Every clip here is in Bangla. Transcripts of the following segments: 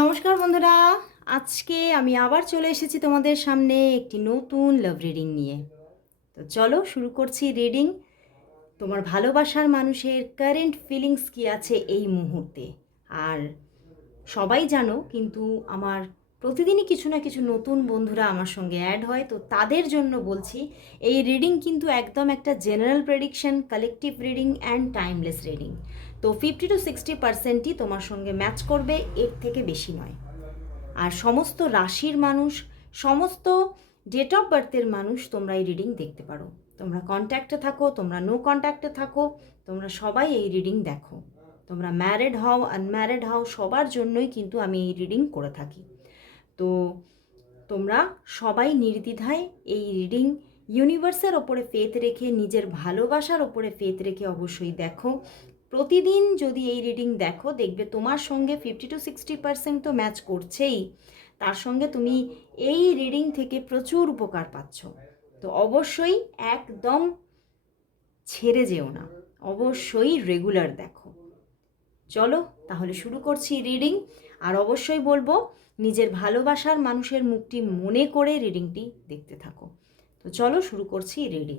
নমস্কার বন্ধুরা, আজকে আমি আবার চলে এসেছি তোমাদের সামনে একটি নতুন লাভ রিডিং নিয়ে। তো চলো শুরু করছি রিডিং তোমার ভালোবাসার মানুষের কারেন্ট ফিলিংস কি আছে এই মুহূর্তে? আর সবাই জানো, কিন্তু আমার প্রতিদিনই কিছু না কিছু নতুন বন্ধুরা আমার সঙ্গে অ্যাড হয়, তো তাদের জন্য বলছি, এই রিডিং কিন্তু একদম একটা general prediction collective reading and timeless reading তো ফিফটি টু সিক্সটি পার্সেন্টই তোমার সঙ্গে ম্যাচ করবে, এর থেকে বেশি নয়। আর সমস্ত রাশির মানুষ, সমস্ত ডেট অফ বার্থের মানুষ তোমরা এই রিডিং দেখতে পারো। তোমরা কন্ট্যাক্টে থাকো, তোমরা নো কন্ট্যাক্টে থাকো, তোমরা সবাই এই রিডিং দেখো। তোমরা ম্যারেড হও আনম্যারেড হও, সবার জন্যই কিন্তু আমি এই রিডিং করে থাকি। তো তোমরা সবাই নির্দ্বিধায় এই রিডিং ইউনিভার্সের ওপরে ফেথ রেখে, নিজের ভালোবাসার ওপরে ফেথ রেখে অবশ্যই দেখো। প্রতিদিন যদি এই রিডিং দেখো, দেখবে তোমার সঙ্গে ফিফটি টু সিক্সটি পার্সেন্ট তো ম্যাচ করছেই। তার সঙ্গে তুমি এই রিডিং থেকে প্রচুর উপকার পাচ্ছ। তো অবশ্যই একদম ছেড়ে যেও না। অবশ্যই রেগুলার দেখো। চলো, তাহলে শুরু করছি রিডিং আর অবশ্যই বলব, নিজের ভালোবাসার মানুষের মুখটি মনে করে রিডিংটি দেখতে থাকো। তো চলো, শুরু করছি রিডিং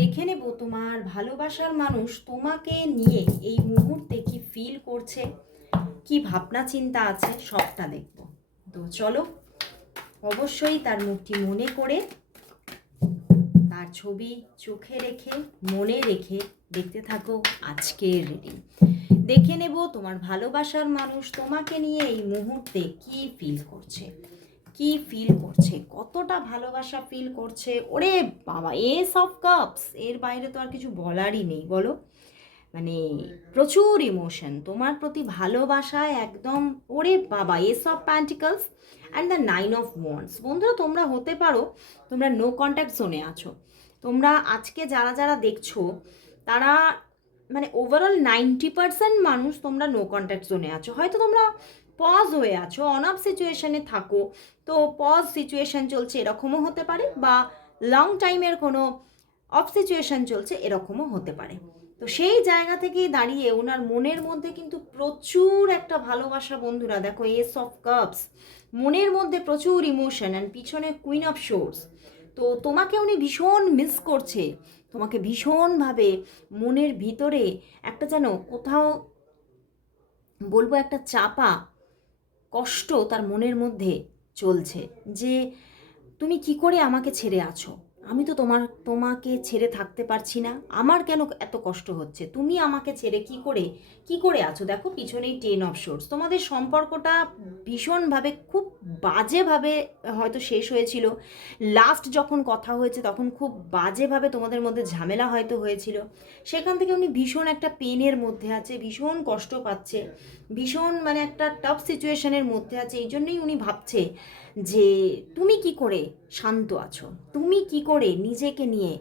দেখে নেব তোমার ভালোবাসার মানুষ তোমাকে নিয়ে এই মুহূর্তে কি ফিল করছে? কি ভাবনা চিন্তা আছে? সবটা দেখব। তো চলো, অবশ্যই তার মুখটি মনে করে, তার ছবি চোখে রেখে, মনে রেখে দেখতে থাকো আজকের রিডিং দেখে নেব তোমার ভালোবাসার মানুষ তোমাকে নিয়ে এই মুহূর্তে কি ফিল করছে। কি ফিল করছে? কতটা ভালোবাসা ফিল করছে? ওরে বাবা এস অফ কাপস এর বাইরে তো আর কিছু বলারই নেই, বলো? মানে প্রচুর ইমোশন তোমার প্রতি ভালোবাসা একদম, ওরে বাবা ace of pentacles and the nine of wands বন্ধুরা, তোমরা হতে পারো, তোমরা নো কন্ট্যাক্ট জোনে আছো। তোমরা আজকে যারা যারা দেখছ, তারা মানে ওভারঅল নাইনটি পার্সেন্ট মানুষ তোমরা নো কন্ট্যাক্ট জোনে আছো। হয়তো তোমরা পজ হয়ে আছো অন অফ সিচুয়েশনে থাকো। তো পজ সিচুয়েশন চলছে এরকমও হতে পারে বা লং টাইমের কোনো অফ সিচুয়েশন চলছে এরকমও হতে পারে। তো সেই জায়গা থেকে দাঁড়িয়ে ওনার মনের মধ্যে কিন্তু প্রচুর একটা ভালোবাসা বন্ধুরা, দেখো এস অফ কাপস মনের মধ্যে প্রচুর ইমোশন অ্যান্ড পিছনে কুইন অফ শোর্স তো তোমাকে উনি ভীষণ মিস করছে। তোমাকে ভীষণভাবে মনের ভিতরে একটা যেন কোথাও বলব একটা চাপা কষ্ট তার মনের মধ্যে চলছে যে, তুমি কি করে আমাকে ছেড়ে আছো? আমি তো তোমার, তোমাকে ছেড়ে থাকতে পারছি না। আমার কেন এত কষ্ট হচ্ছে? তুমি আমাকে ছেড়ে কি করে কি করে আছো? দেখো, পিছনেই টেন অফ শোর্স তোমাদের সম্পর্কটা ভীষণভাবে, খুব বাজেভাবে হয়তো শেষ হয়েছিল। লাস্ট যখন কথা হয়েছে, তখন খুব বাজেভাবে তোমাদের মধ্যে ঝামেলা হয়তো হয়েছিল। সেখান থেকে উনি ভীষণ একটা পেনের মধ্যে আছে, ভীষণ কষ্ট পাচ্ছে। ভীষণ মানে একটা টাফ সিচুয়েশনের মধ্যে আছে, এই জন্যই উনি ভাবছে যে তুমি কি করে শান্ত আছো? তুমি কি করে নিজেকে নিয়ে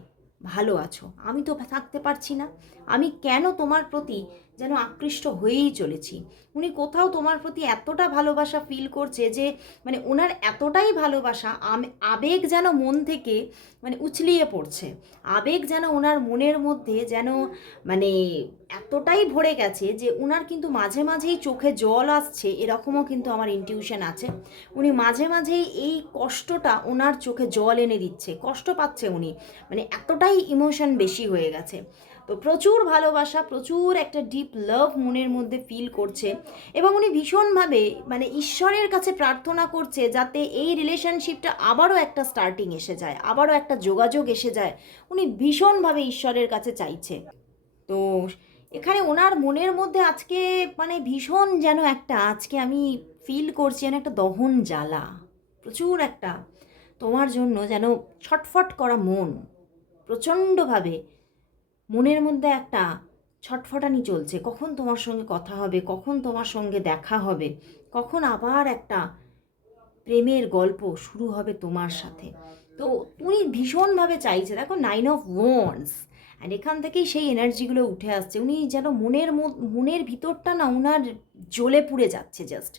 ভালো আছো? আমি তো থাকতে পারছি না। আমি কেন তোমার প্রতি যেন আকৃষ্ট হয়েই চলেছি। উনি কোথাও তোমার প্রতি এতটা ভালোবাসা ফিল করছে যে মানে ওনার এতটাই ভালোবাসা আবেগ যেন মন থেকে মানে উছলিয়ে পড়ছে। আবেগ যেন ওনার মনের মধ্যে যেন মানে এতটাই ভরে গেছে যে ওনার কিন্তু মাঝে মাঝেই চোখে জল আসছে, এরকমও কিন্তু আমার ইনটিউশন আছে। উনি মাঝে মাঝেই এই কষ্টটা ওনার চোখে জল এনে দিচ্ছে, কষ্ট পাচ্ছে উনি। মানে এতটাই ইমোশন বেশি হয়ে গেছে। তো প্রচুর ভালোবাসা, প্রচুর একটা ডিপ লাভ মনের মধ্যে ফিল করছে এবং উনি ভীষণভাবে মানে ঈশ্বরের কাছে প্রার্থনা করছে যাতে এই রিলেশনশিপটা আবারও একটা স্টার্টিং এসে যায়, আবারও একটা যোগাযোগ এসে যায়। উনি ভীষণভাবে ঈশ্বরের কাছে চাইছে। তো এখানে ওনার মনের মধ্যে আজকে মানে ভীষণ যেন একটা, আজকে আমি ফিল করছি যেন একটা দহন জ্বালা, প্রচুর একটা। তোমার জন্য যেন ছটফট করা মন, প্রচণ্ডভাবে মনের মধ্যে একটা ছটফটানি চলছে। কখন তোমার সঙ্গে কথা হবে? কখন তোমার সঙ্গে দেখা হবে? কখন আবার একটা প্রেমের গল্প শুরু হবে তোমার সাথে? তো উনি ভীষণভাবে চাইছে, দেখো নাইন অফ ওয়ান্স অ্যান্ড এখান থেকেই সেই এনার্জিগুলো উঠে আসছে। উনি যেন মনের মনের ভিতরটা না ওনার জ্বলে পুড়ে যাচ্ছে জাস্ট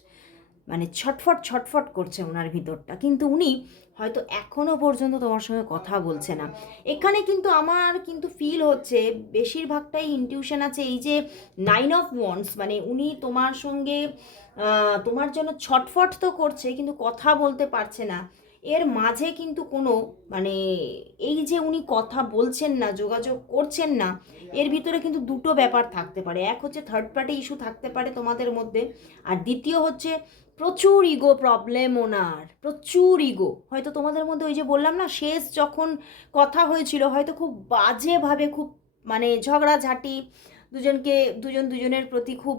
মানে ছটফট ছটফট করছে ওনার ভিতরটা। কিন্তু উনি হয়তো এখনও পর্যন্ত তোমার সঙ্গে কথা বলছে না। এখানে কিন্তু আমার কিন্তু ফিল হচ্ছে, বেশিরভাগটাই ইনটিউশন আছে এই যে নাইন অফ ওয়ান্স মানে উনি তোমার সঙ্গে তোমার জন্য ছটফট তো করছে, কিন্তু কথা বলতে পারছে না। এর মাঝে কিন্তু কোনো মানে এই যে উনি কথা বলছেন না, যোগাযোগ করছেন না, এর ভিতরে কিন্তু দুটো ব্যাপার থাকতে পারে। এক হচ্ছে থার্ড পার্টি ইস্যু থাকতে পারে তোমাদের মধ্যে, আর দ্বিতীয় হচ্ছে প্রচুর ইগো প্রবলেম ওনার, প্রচুর ইগো হয়তো তোমাদের মধ্যে ওই যে বললাম না, শেষ যখন কথা হয়েছিল, হয়তো খুব বাজেভাবে খুব মানে ঝগড়াঝাটি, দুজনকে, দুজন দুজনের প্রতি খুব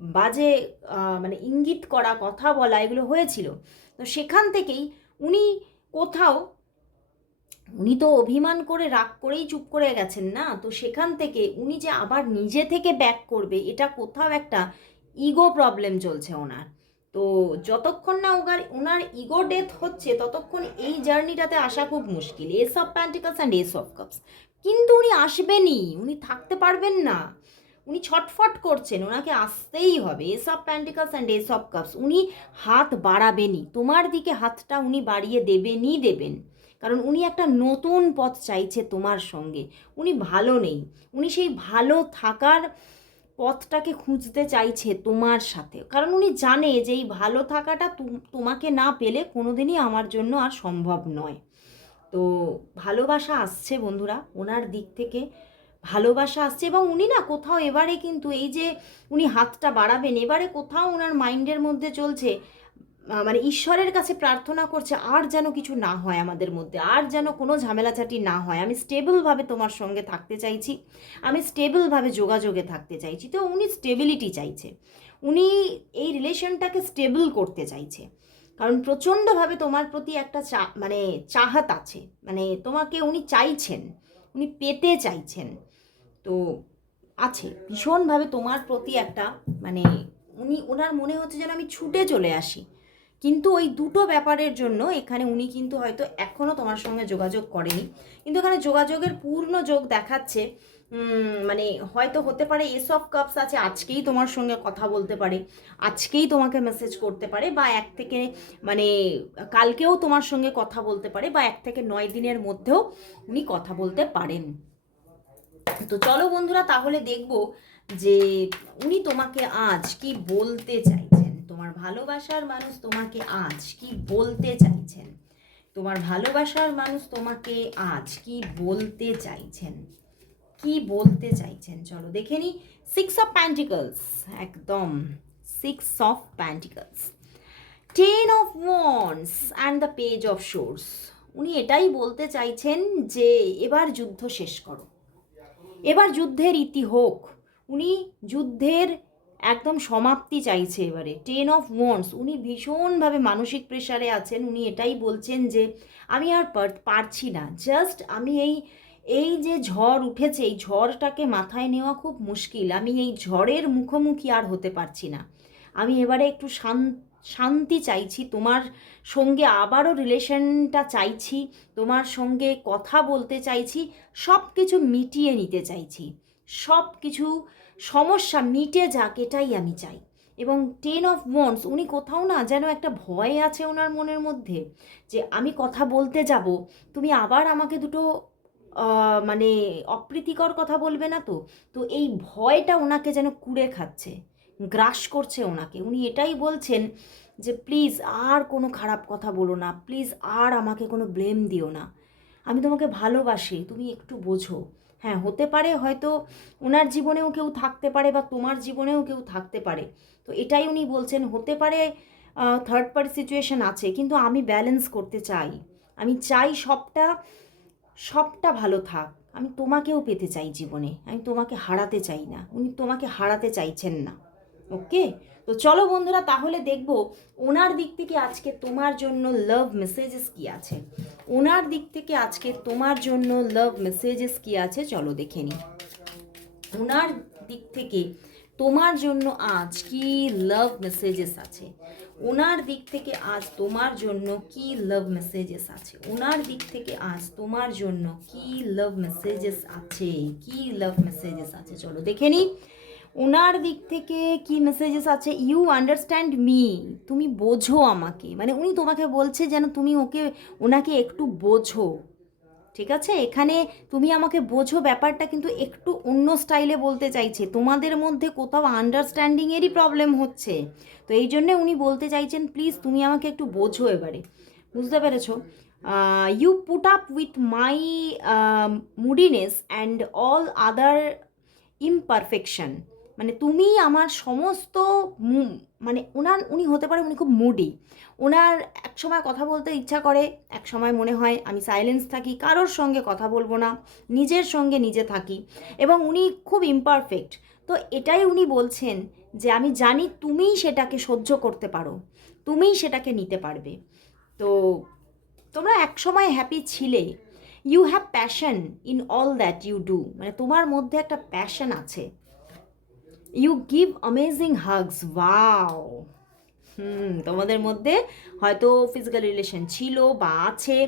বাজে মানে ইঙ্গিত করা, কথা বলা, এগুলো হয়েছিল। তো সেখান থেকেই উনি কোথাও, উনি তো অভিমান করে, রাগ করেই চুপ করে গেছেন না? তো সেখান থেকে উনি যে আবার নিজে থেকে ব্যাক করবে, এটা কোথাও একটা ইগো প্রবলেম চলছে ওনার। তো যতক্ষণ না ওগার ওনার ইগো ডেথ হচ্ছে, ততক্ষণ এই জার্নিটাতে আসা খুব মুশকিল। Ace of pentacles and ace of cups কিন্তু উনি আসবেনই, উনি থাকতে পারবেন না। উনি ছটফট করছেন ওনাকে আসতেই হবে। Ace of pentacles and ace of cups উনি হাত বাড়াবেনই। তোমার দিকে হাতটা উনি বাড়িয়ে দেবেনই দেবেন। কারণ উনি একটা নতুন পথ চাইছে তোমার সঙ্গে। উনি ভালো নেই। উনি সেই ভালো থাকার পথটাকে খুঁজতে চাইছে তোমার সাথে। কারণ উনি জানে যে এই ভালো থাকাটা তুম- তোমাকে না পেলে কোনোদিনই আমার জন্য আর সম্ভব নয়। তো ভালোবাসা আসছে বন্ধুরা, ওনার দিক থেকে ভালোবাসা আসছে এবং উনি না কোথাও এবারে কিন্তু এই যে উনি হাতটা বাড়াবেন, এবারে কোথাও ওনার মাইন্ডের মধ্যে চলছে মানে ঈশ্বরের কাছে প্রার্থনা করছে, আর যেন কিছু না হয় আমাদের মধ্যে, আর যেন কোনো ঝামেলাঝাটি না হয়। আমি স্টেবলভাবে তোমার সঙ্গে থাকতে চাইছি, আমি স্টেবলভাবে যোগাযোগে থাকতে চাইছি। তো উনি স্টেবিলিটি চাইছে। উনি এই রিলেশনটাকে স্টেবল করতে চাইছে। কারণ প্রচণ্ডভাবে তোমার প্রতি একটা চা মানে চাহাত আছে। মানে তোমাকে উনি চাইছেন, উনি পেতে চাইছেন। তো আছে, ভীষণভাবে তোমার প্রতি একটা মানে উনি, ওনার মনে হচ্ছে যেন আমি ছুটে চলে আসি। কিন্তু ওই দুটো ব্যাপারের জন্য এখানে উনি কিন্তু হয়তো এখনও তোমার সঙ্গে যোগাযোগ করেনি। কিন্তু এখানে যোগাযোগের পূর্ণ যোগ দেখাচ্ছে মানে হয়তো হতে পারে এস অফ কাপস আছে, আজকেই তোমার সঙ্গে কথা বলতে পারে, আজকেই তোমাকে মেসেজ করতে পারে বা এক থেকে মানে কালকেও তোমার সঙ্গে কথা বলতে পারে বা এক থেকে নয় দিনের মধ্যেও উনি কথা বলতে পারেন। তো চলো বন্ধুরা, তাহলে দেখব যে উনি তোমাকে আজ কি বলতে তোমার ভালোবাসার মানুষ তোমাকে আজ কি বলতে চাইছেন? তোমার ভালোবাসার মানুষ তোমাকে আজ কি বলতে চাইছেন? কি বলতে চাইছেন? চলো দেখে নি। সিক্স অফ প্যান্টিকলস একদম। Six of pentacles ten of wands and the page of swords উনি এটাই বলতে চাইছেন যে, এবার যুদ্ধ শেষ করো। এবার যুদ্ধের ইতি হোক। উনি যুদ্ধের একদম সমাপ্তি চাইছে এবারে। টেন অফ ওয়ান্স উনি ভীষণভাবে মানসিক প্রেশারে আছেন। উনি এটাই বলছেন যে, আমি আর পার- পারছি না। জাস্ট আমি এই এই যে ঝড় উঠেছে, এই ঝড়টাকে মাথায় নেওয়া খুব মুশকিল। আমি এই ঝড়ের মুখোমুখি আর হতে পারছি না। আমি এবারে একটু শান- শান্তি চাইছি। তোমার সঙ্গে আবারও রিলেশনটা চাইছি। তোমার সঙ্গে কথা বলতে চাইছি। সব কিছু মিটিয়ে নিতে চাইছি। সব কিছু সমস্যা মিটে যাক, এটাই আমি চাই। এবং টেন অফ ওয়ান্স উনি কোথাও না যেন একটা ভয় আছে ওনার মনের মধ্যে যে আমি কথা বলতে যাব, তুমি আবার আমাকে দুটো মানে অপ্রীতিকর কথা বলবে না তো? তো এই ভয়টা ওনাকে যেন কুড়ে খাচ্ছে, গ্রাস করছে ওনাকে। উনি এটাই বলছেন যে, প্লিজ আর কোনো খারাপ কথা বলো না, প্লিজ আর আমাকে কোনো ব্লেম দিও না। আমি তোমাকে ভালোবাসি, তুমি একটু বোঝো। হ্যাঁ হতে পারে হয়তো ওনার জীবনেও কেউ থাকতে পারে বা তোমার জীবনেও কেউ থাকতে পারে। তো এটাই উনি বলছেন, হতে পারে থার্ড পার্টি সিচুয়েশন আছে, কিন্তু আমি ব্যালেন্স করতে চাই। আমি চাই সবটা সবটা ভালো থাক। আমি তোমাকেও পেতে চাই জীবনে। আমি তোমাকে হারাতে চাই না। উনি তোমাকে হারাতে চাইছেন না। ওকে তো চলো বন্ধুরা, তাহলে দেখব ওনার দিক থেকে আজকে তোমার জন্য লাভ মেসেজেস কি আছে। ওনার দিক থেকে আজকে তোমার জন্য লাভ মেসেজেস কি আছে, চলো দেখে নিই। ওনার দিক থেকে তোমার জন্য আজ কি লাভ মেসেজেস আছে? ওনার দিক থেকে আজ তোমার জন্য কি লাভ মেসেজেস আছে? ওনার দিক থেকে আজ তোমার জন্য কি লাভ মেসেজেস আছে? কি লাভ মেসেজেস আছে? চলো দেখে নিই। ওনার দিক থেকে কি মেসেজেস আছে? ইউ আন্ডারস্ট্যান্ড মি তুমি বোঝো আমাকে। মানে উনি তোমাকে বলছে যেন তুমি ওকে ওনাকে একটু বোঝো। ঠিক আছে? এখানে তুমি আমাকে বোঝো ব্যাপারটা কিন্তু একটু অন্য স্টাইলে বলতে চাইছে। তোমাদের মধ্যে কোথাও আন্ডারস্ট্যান্ডিংয়েরই প্রবলেম হচ্ছে। তো এই জন্যে উনি বলতে চাইছেন প্লিজ তুমি আমাকে একটু বোঝো এবারে। বুঝতে পেরেছ? You put up with my moodiness and all other imperfection মানে তুমি আমার সমস্ত মানে ওনার উনি হতে পারে উনি খুব মুডি। ওনার এক সময় কথা বলতে ইচ্ছা করে এক সময় মনে হয় আমি সাইলেন্স থাকি, কারোর সঙ্গে কথা বলব না, নিজের সঙ্গে নিজে থাকি এবং উনি খুব ইমপারফেক্ট তো এটাই উনি বলছেন যে আমি জানি তুমিই সেটাকে সহ্য করতে পারো, তুমিই সেটাকে নিতে পারবে। তো তোমরা এক সময় হ্যাপি ছিলে। You have passion in all that you do মানে তোমার মধ্যে একটা প্যাশন আছে। You give amazing hugs wow hmm, তোমাদের মধ্যে হয়তো ফিজিক্যাল রিলেশন ছিল বা আছে।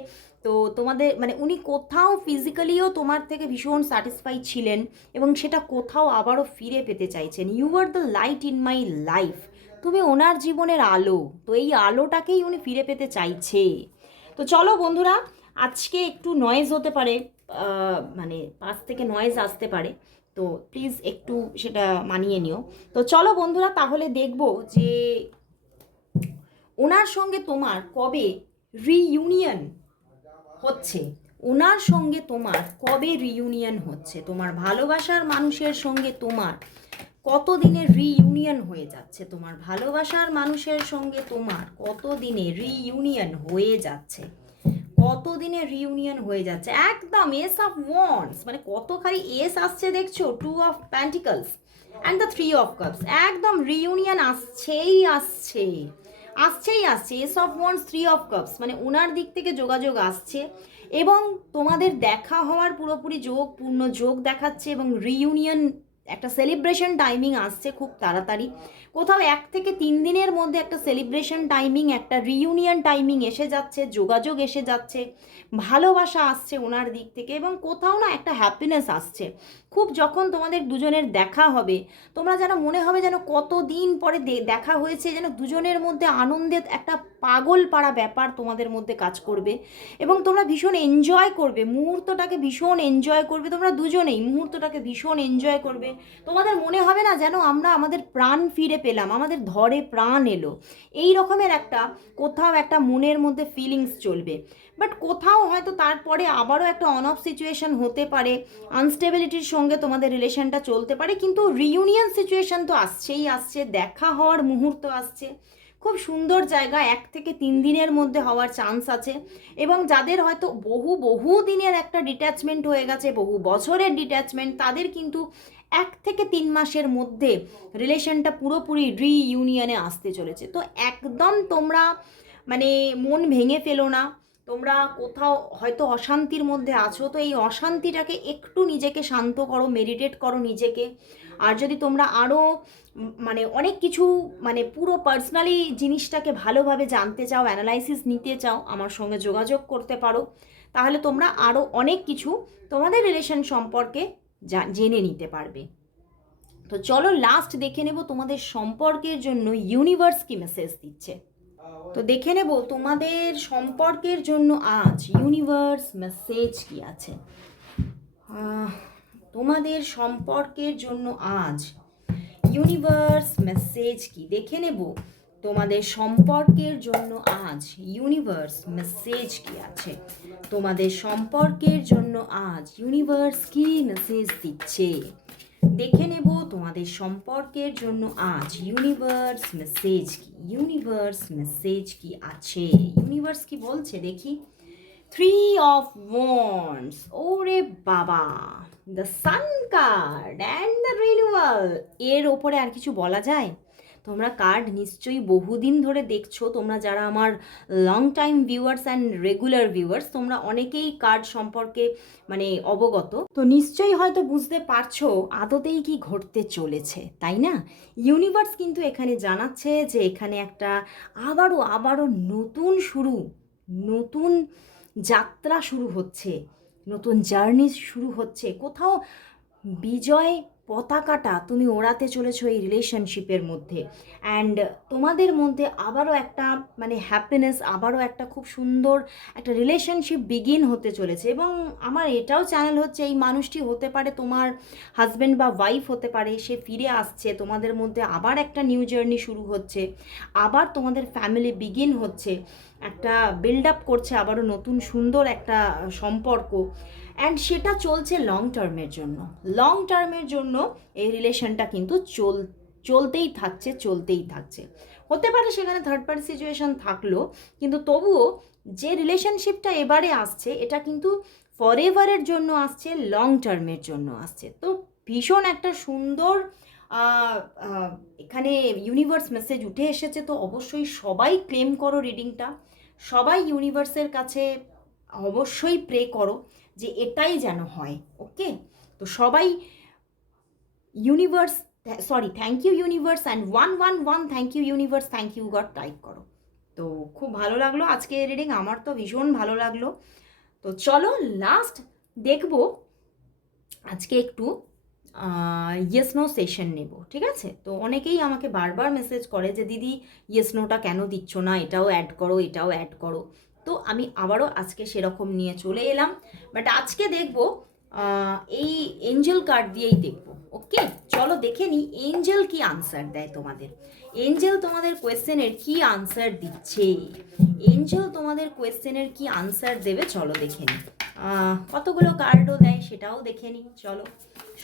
তো তোমাদের মানে উনি কোথাও ফিজিক্যালিও তোমার থেকে ভীষণ স্যাটিসফাই ছিলেন এবং সেটা কোথাও আবারও ফিরে পেতে চাইছেন। You are the light in my life তুমি ওনার জীবনের আলো। তো এই আলোটাকেই উনি ফিরে পেতে চাইছে। তো চলো বন্ধুরা, আজকে একটু নয়েজ হতে পারে মানে পাশ থেকে নয়েজ আসতে পারে। তো প্লিজ একটু সেটা মানিয়ে নিও। তো চলো বন্ধুরা, তাহলে দেখব যে ওনার সঙ্গে তোমার কবে রিইউনিয়ন হচ্ছে? ওনার সঙ্গে তোমার কবে রিইউনিয়ন হচ্ছে? তোমার ভালোবাসার মানুষের সঙ্গে তোমার কত দিনের রিইউনিয়ন হয়ে যাচ্ছে? তোমার ভালোবাসার মানুষের সঙ্গে তোমার কত দিনে রিইউনিয়ন হয়ে যাচ্ছে? কত দিনে রিইউনিয়ন হয়ে যাচ্ছে? একদম এস অফ ওয়ান্স মানে কত খালি এস আসছে দেখছ? Two of pentacles and the three of cups একদম রিউনিয়ন আসছেই আসছে আসছেই আসছে। Ace of wands three of cups মানে ওনার দিক থেকে যোগাযোগ আসছে এবং তোমাদের দেখা হওয়ার পুরোপুরি যোগ, পূর্ণ যোগ দেখাচ্ছে এবং রিইউনিয়ন একটা সেলিব্রেশন টাইমিং আসছে খুব তাড়াতাড়ি। কোথাও এক থেকে তিন দিনের মধ্যে একটা সেলিব্রেশন টাইমিং একটা রিউনিয়ন টাইমিং এসে যাচ্ছে, যোগাযোগ এসে যাচ্ছে, ভালোবাসা আসছে ওনার দিক থেকে এবং কোথাও না একটা হ্যাপিনেস আসছে। খুব যখন তোমাদের দুজনের দেখা হবে, তোমরা যেন মনে হবে যেন কত দিন পরে দেখা হয়েছে, যেন দুজনের মধ্যে আনন্দের একটা পাগল পাড়া ব্যাপার তোমাদের মধ্যে কাজ করবে এবং তোমরা ভীষণ এনজয় করবে, মুহূর্তটাকে ভীষণ এনজয় করবে, তোমরা দুজনেই মুহূর্তটাকে ভীষণ এনজয় করবে। তোমাদের মনে হবে না যেন আমরা আমাদের প্রাণ ফিরে পেলাম, আমাদের ধরে প্রাণ এলো। এই রকমের একটা, কোথাও একটা মনের মধ্যে ফিলিংস চলবে। বাট কোথাও হয়তো তারপরে আবারও একটা অন অফ সিচুয়েশান হতে পারে আনস্টেবিলিটির সঙ্গে তোমাদের রিলেশনটা চলতে পারে, কিন্তু রিউনিয়ন সিচুয়েশন তো আসছেই আসছে, দেখা হওয়ার মুহূর্ত আসছে। খুব সুন্দর জায়গা, এক থেকে তিন দিনের মধ্যে হওয়ার চান্স আছে। এবং যাদের হয়তো বহু বহু দিনের একটা ডিট্যাচমেন্ট হয়ে গেছে, বহু বছরের ডিট্যাচমেন্ট তাদের কিন্তু এক থেকে তিন মাসের মধ্যে রিলেশনটা পুরোপুরি রিইউনিয়নে আসতে চলেছে। তো একদম তোমরা মানে মন ভেঙে ফেলো না, তোমরা কোথাও হয়তো অশান্তির মধ্যে আছো, তো এই অশান্তিটাকে একটু নিজেকে শান্ত করো মেডিটেট করো নিজেকে। আর যদি তোমরা আরও মানে অনেক কিছু মানে পুরো পার্সোনালি জিনিসটাকে ভালোভাবে জানতে চাও অ্যানালাইসিস নিতে চাও, আমার সঙ্গে যোগাযোগ করতে পারো। তাহলে তোমরা আরও অনেক কিছু তোমাদের রিলেশন সম্পর্কে জেনে নিতে পারবে। তো চলো লাস্ট দেখে নেব তোমাদের সম্পর্কের জন্য ইউনিভার্স কি মেসেজ দিচ্ছে। তো দেখে নেব তোমাদের সম্পর্কের জন্য আজ ইউনিভার্স মেসেজ কি আছে। তোমাদের সম্পর্কের জন্য আজ ইউনিভার্স মেসেজ কি? দেখে নেব। তোমাদের সম্পর্কের জন্য আজ ইউনিভার্স মেসেজ কি আছে? তোমাদের সম্পর্কের জন্য আজ ইউনিভার্স কি মেসেজ দিচ্ছে? দেখে নেব তোমাদের সম্পর্কের জন্য আজ ইউনিভার্স মেসেজ কি? ইউনিভার্স মেসেজ কি আছে? ইউনিভার্স কি বলছে? দেখি। থ্রি অফ ওয়ান্স ওরে বাবা। The sun card and the renewal এর ওপরে আর কিছু বলা যায়? তোমরা কার্ড নিশ্চয়ই বহুদিন ধরে দেখছ। তোমরা যারা আমার long time viewers and regular viewers তোমরা অনেকেই কার্ড সম্পর্কে মানে অবগত। তো নিশ্চয়ই হয়তো বুঝতে পারছ আদতেই কি ঘটতে চলেছে, তাই না? ইউনিভার্স কিন্তু এখানে জানাচ্ছে যে এখানে একটা আবারও আবারও নতুন শুরু, নতুন যাত্রা শুরু হচ্ছে, নতুন জার্নি শুরু হচ্ছে। কোথাও বিজয় পতাকাটা তুমি ওড়াতে চলেছো এই রিলেশনশিপের মধ্যে। অ্যান্ড তোমাদের মধ্যে আবারও একটা মানে হ্যাপিনেস আবারও একটা খুব সুন্দর একটা রিলেশনশিপ বিগিন হতে চলেছে। এবং আমার এটাও চ্যানেল হচ্ছে, এই মানুষটি হতে পারে তোমার হাজব্যান্ড বা ওয়াইফ হতে পারে, সে ফিরে আসছে, তোমাদের মধ্যে আবার একটা নিউ জার্নি শুরু হচ্ছে, আবার তোমাদের ফ্যামিলি বিগিন হচ্ছে। একটা বিল্ড আপ করছে আবারও নতুন সুন্দর একটা সম্পর্ক। অ্যান্ড সেটা চলছে লং টার্মের জন্য। লং টার্মের জন্য এই রিলেশনটা কিন্তু চল, চলতেই থাকছে চলতেই থাকছে। হতে পারে সেখানে থার্ড পার্টি সিচুয়েশন থাকল, কিন্তু তবুও যে রিলেশনশিপটা এবারে আসছে, এটা কিন্তু ফরএভারের জন্য আসছে লং টার্মের জন্য আসছে। তো ভীষণ একটা সুন্দর এখানে ইউনিভার্স মেসেজ উঠে এসেছে, তো অবশ্যই সবাই ক্লেম করো রিডিংটা সবাই ইউনিভার্সের কাছে অবশ্যই প্রে করো যে এটাই যেন হয় ওকে তো সবাই universe sorry thank you universe and one one one thank you universe thank you god type করো। তো খুব ভালো লাগল আজকে রিডিং আমার তো ভীষণ ভালো লাগল। তো চলো লাস্ট দেখব আজকে একটু ইয়েস নো সেশন নেব, ঠিক আছে? তো অনেকেই আমাকে বারবার মেসেজ করে যে, দিদি ইয়েস নোটা কেন দিচ্ছ না? এটাও অ্যাড করো, এটাও অ্যাড করো। তো আমি আবারও আজকে সেরকম নিয়ে চলে এলাম। বাট আজকে দেখব এই এঞ্জেল কার্ড দিয়েই দেখব ওকে চলো দেখে নিই এঞ্জেল কি আনসার দেয় তোমাদের? এঞ্জেল তোমাদের কোয়েশ্চেনের কি আনসার দিচ্ছে? এঞ্জেল তোমাদের কোয়েশ্চেনের কি আনসার দেবে? চলো দেখে নিই। কতগুলো কার্ডও দেয় সেটাও দেখে নিই, চলো।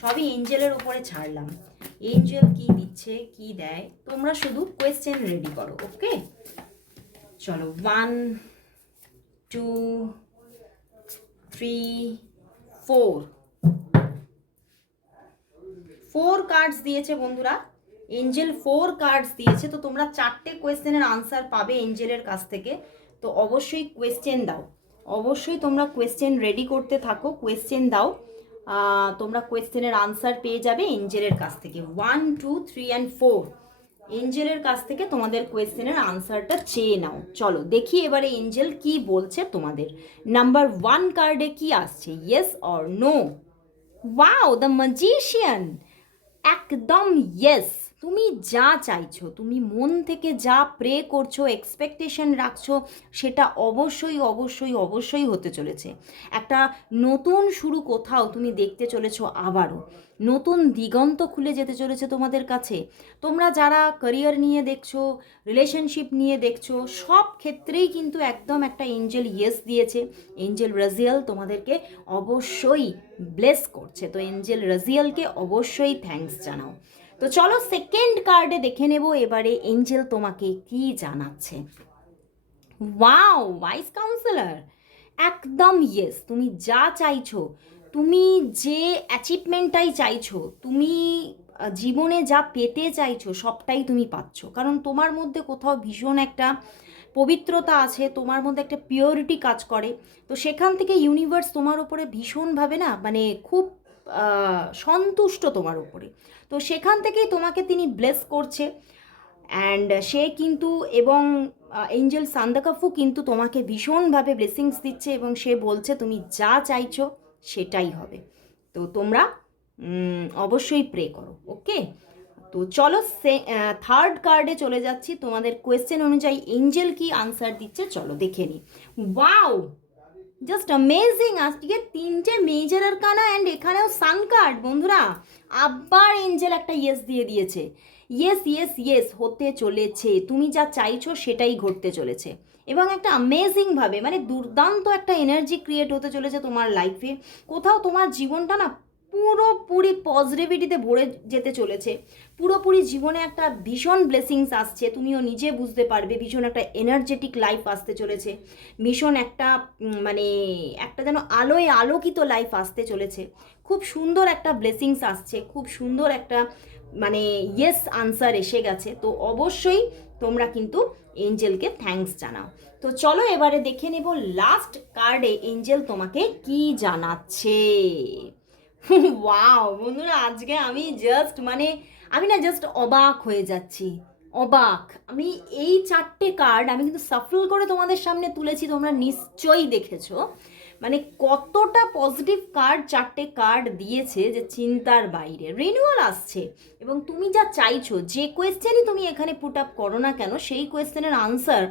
সবই এঞ্জেলের উপরে ছাড়লাম। এঞ্জেল কি দিচ্ছে, কি দেয়, তোমরা শুধু কোয়েশ্চেন রেডি করো ওকে চলো one two three four four cards দিয়েছে বন্ধুরা। এঞ্জেল ফোর কার্ডস দিয়েছে, তো তোমরা চারটে কোয়েশ্চেনের আনসার পাবে এঞ্জেলের কাছ থেকে। তো অবশ্যই কোয়েশ্চেন দাও। অবশ্যই তোমরা কোয়েশ্চেন রেডি করতে থাকো কোয়েশ্চেন দাও। তোমরা কোয়েশ্চেনের আনসার পেয়ে যাবে এঞ্জেলের কাছ থেকে। One two three and four এঞ্জেলের কাছ থেকে তোমাদের কোয়েশ্চেনের আনসারটা চেয়ে নাও। চলো, দেখি এবারে এঞ্জেল কি বলছে তোমাদের। নাম্বার ওয়ান কার্ডে কি আসছে? Yes or no wow the magician একদম ইয়েস তুমি যা চাইছো, তুমি মন থেকে যা প্রে করছ এক্সপেকটেশন রাখছো, সেটা অবশ্যই অবশ্যই অবশ্যই হতে চলেছে। একটা নতুন শুরু কোথাও তুমি দেখতে চলেছো আবারও। নতুন দিগন্ত খুলে যেতে চলেছে তোমাদের কাছে। তোমরা যারা ক্যারিয়ার নিয়ে দেখছ রিলেশনশিপ নিয়ে দেখছ, সব ক্ষেত্রেই কিন্তু একদম একটা এঞ্জেল ইয়েস দিয়েছে। এঞ্জেল রাজিয়াল তোমাদেরকে অবশ্যই ব্লেস করছে। তো এঞ্জেল রাজিয়ালকে অবশ্যই থ্যাঙ্কস জানাও। তো চলো সেকেন্ড কার্ডে দেখে নেব, এবারে এঞ্জেল তোমাকে কি জানাচ্ছে। ওয়াও ভাইস কাউন্সিলর একদম ইয়েস তুমি যা চাইছো, তুমি যে অ্যাচিভমেন্টটাই চাইছো, তুমি জীবনে যা পেতে চাইছো, সবটাই তুমি পাচ্ছ। কারণ তোমার মধ্যে কোথাও ভীষণ একটা পবিত্রতা আছে, তোমার মধ্যে একটা পিওরিটি কাজ করে। তো সেখান থেকে ইউনিভার্স তোমার উপরে ভীষণভাবে না মানে খুব সন্তুষ্ট তোমার উপরে। তো সেখান থেকেই তোমাকে তিনি ব্লেস করছে। অ্যান্ড সে কিন্তু এবং এঞ্জেল সান্দাকাফু কিন্তু তোমাকে ভীষণভাবে ব্লেসিংস দিচ্ছে এবং সে বলছে, তুমি যা চাইছো সেটাই হবে। তো তোমরা অবশ্যই প্রে করো ওকে তো চলো সে থার্ড কার্ডে চলে যাচ্ছি। তোমাদের কোয়েশ্চেন অনুযায়ী এঞ্জেল কি আনসার দিচ্ছে? চলো দেখে নিই। ওয়াও জাস্ট অ্যামেজিং আজকে তিনটে মেজর আরকানা অ্যান্ড এখানেও সান কার্ড বন্ধুরা। আবার এঞ্জেল একটা ইয়েস দিয়ে দিয়েছে। ইয়েস ইয়েস ইয়েস হতে চলেছে। তুমি যা চাইছো সেটাই ঘটতে চলেছে। এবং একটা অ্যামেজিংভাবে মানে দুর্দান্ত একটা এনার্জি ক্রিয়েট হতে চলেছে তোমার লাইফে কোথাও তোমার জীবনটা না পুরোপুরি পজিটিভিটিতে ভরে যেতে চলেছে। পুরোপুরি জীবনে একটা ভীষণ ব্লেসিংস আসছে, তুমিও নিজে বুঝতে পারবে, ভীষণ একটা এনার্জেটিক লাইফ আসতে চলেছে। ভীষণ একটা মানে একটা যেন আলোয় আলোকিত লাইফ আসতে চলেছে। খুব সুন্দর একটা ব্লেসিংস আসছে, খুব সুন্দর একটা মানে ইয়েস আনসার এসে গেছে। তো অবশ্যই তোমরা কিন্তু এঞ্জেলকে থ্যাঙ্কস জানাও। তো চলো এবারে দেখে নেব লাস্ট কার্ডে এঞ্জেল তোমাকে কি জানাচ্ছে। ওয়াও বন্ধুরা, আজকে আমি জাস্ট মানে আমি না জাস্ট অবাক হয়ে যাচ্ছি। অবাক। আমি এই চারটে কার্ড আমি কিন্তু সাফল করে তোমাদের সামনে তুলেছি, তোমরা নিশ্চয়ই দেখেছ। মানে কতটা পজিটিভ কার্ড চারটে কার্ড দিয়েছে যে চিন্তার বাইরে। রিনিউয়াল আসছে। এবং তুমি যা চাইছো, যে কোয়েশ্চেনই তুমি এখানে পুট আপ করো না কেন, সেই কোয়েশ্চেনের আনসার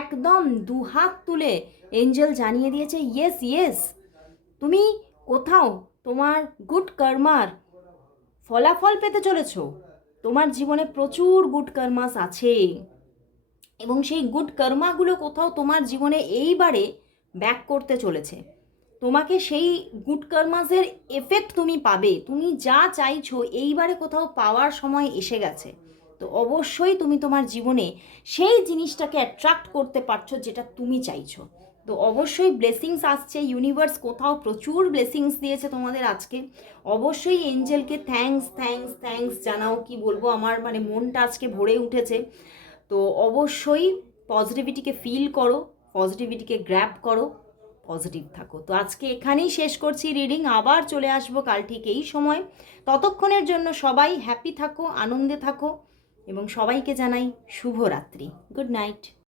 একদম দুহাত তুলে এঞ্জেল জানিয়ে দিয়েছে ইয়েস ইয়েস তুমি কোথাও তোমার গুড কর্মার ফলাফল পেতে চলেছ। তোমার জীবনে প্রচুর গুড কর্মাস আছে। এবং সেই গুড কর্মাগুলো কোথাও তোমার জীবনে এইবারে ব্যাক করতে চলেছে। তোমাকে সেই গুড কর্মাসের এফেক্ট তুমি পাবে। তুমি যা চাইছো এইবারে কোথাও পাওয়ার সময় এসে গেছে। তো অবশ্যই তুমি তোমার জীবনে সেই জিনিসটাকে অ্যাট্রাক্ট করতে পারছ যেটা তুমি চাইছো। তো অবশ্যই ব্লেসিংস আসছে ইউনিভার্স কোথাও প্রচুর ব্লেসিংস দিয়েছে তোমাদের আজকে। অবশ্যই এঞ্জেলকে থ্যাঙ্কস থ্যাঙ্কস থ্যাঙ্কস জানাও, কি বলব, আমার মানে মনটা আজকে ভরে উঠেছে। তো অবশ্যই পজিটিভিটিকে ফিল করো পজিটিভিটিকে গ্র্যাপ করো পজিটিভ থাকো। তো আজকে এখানেই শেষ করছি রিডিং আবার চলে আসব কাল ঠিক এই সময়। ততক্ষণের জন্য সবাই হ্যাপি থাকো, আনন্দে থাকো, এবং সবাইকে জানাই শুভরাত্রি। Good night